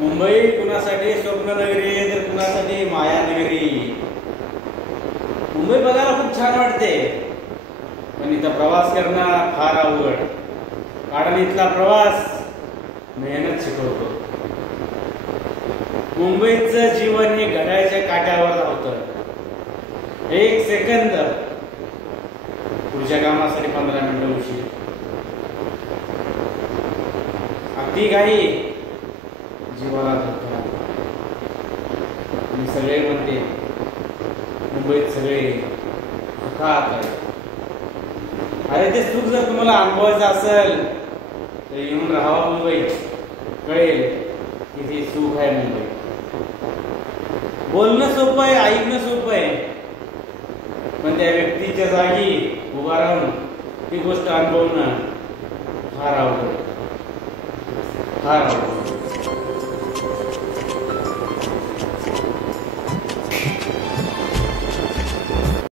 मुंबई कुणासाठी स्वप्ननगरी तर कुणासाठी मायानगरी। मुंबई बघायला खूप छान वाटते, पण इथं प्रवास करणं फार अवघड, कारण इथला प्रवास मेहनत शिकवतो। मुंबईचं जीवन हे घड्याळ्याच्या काट्यावर धावतं। एक सेकंद पुढच्या कामासाठी 15 मिनिटं उशीर, अगदी काही जीवाला धोका। आणि सगळे म्हणते मुंबईत सगळे सुखात आहे। अरे ते सुख जर तुम्हाला अनुभवायचं असेल तर येऊन राहावा मुंबईत, कळेल किती सुख आहे मुंबई। बोलणं सोपं आहे, ऐकणं सोपं आहे, पण त्या व्यक्तीच्या जागी उभा राहून ती गोष्ट अनुभवणं फार अवघड, फार अवघड।